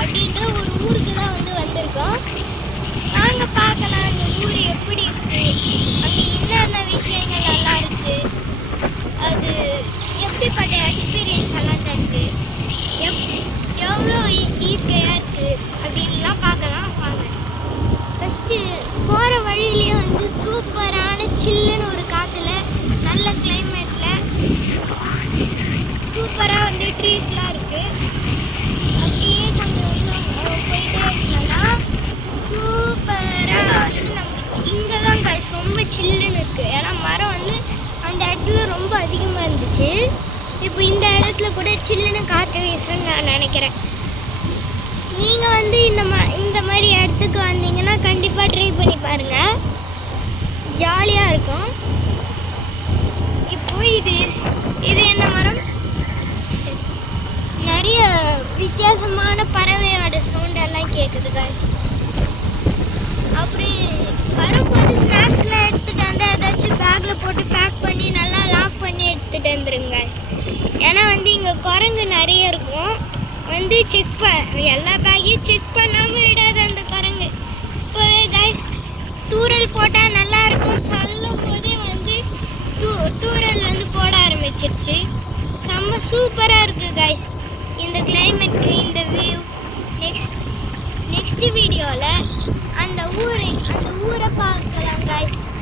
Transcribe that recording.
அப்படின்ற ஒரு ஊருக்கு தான் வந்திருக்கோம். வாங்க பார்க்கலாம் அந்த ஊர் எப்படி இருக்கு, அங்கே என்னென்ன விஷயங்கள் நல்லா இருக்கு, அது எப்படிப்பட்ட எக்ஸ்பீரியன்ஸ் எல்லாம் தருக்கு, எவ்வளோ இயற்கையாக இருக்கு அப்படின்லாம் பார்க்கலாம். வாங்க. ஃபஸ்ட்டு போகிற வழியிலேயே சூப்பரான சில்லுன்னு ஒரு காற்றுல நல்ல கிளைமேட்டில் சூப்பராக ட்ரீஸ்லாம் இருக்குது. அப்படியே கொஞ்சம் இன்னும் போயிட்டே இருந்தோம்னா சூப்பராக நம்ம இங்கே தான் காய்ஸ் ரொம்ப சில்லுன்னு இருக்குது. ஏன்னா மரம் அந்த இடத்துல ரொம்ப அதிகமாக இருந்துச்சு. இப்போ இந்த இடத்துல கூட சில்லுன்னு காற்று வீசுன்னு நான் நினைக்கிறேன். நீங்கள் இந்த மாதிரி இடத்துக்கு வந்தீங்கன்னா கண்டிப்பாக ட்ரை பண்ணி பாருங்கள், ஜாலியாக இருக்கும். இப்போ இது என்ன மரம்? நிறைய வித்தியாசமான பறவையோட சவுண்டெல்லாம் கேட்குது காய்ஸ். அப்படி வரும்போது ஸ்நாக்ஸ்லாம் எடுத்துகிட்டு வந்து ஏதாச்சும் பேக்கில் போட்டு பேக் பண்ணி நல்லா லாக் பண்ணி எடுத்துகிட்டு வந்துருங்க. ஏன்னா இங்கே குரங்கு நிறைய இருக்கும். எல்லா பேக்கையும் செக் பண்ணாமல் விடாது அந்த குரங்கு. இப்போவே காய்ஸ் தூரல் போட்டால் நல்லா இருக்கும்னு சொல்லும் போதே தூரல் போட ஆரம்பிச்சிருச்சு. செம்ம சூப்பராக இருக்குது காய்ஸ் இந்த கிளைமேட்க்கு, இந்த வியூ. நெக்ஸ்ட் வீடியோவில் அந்த ஊரை பார்க்கலாம் காய்ஸ்.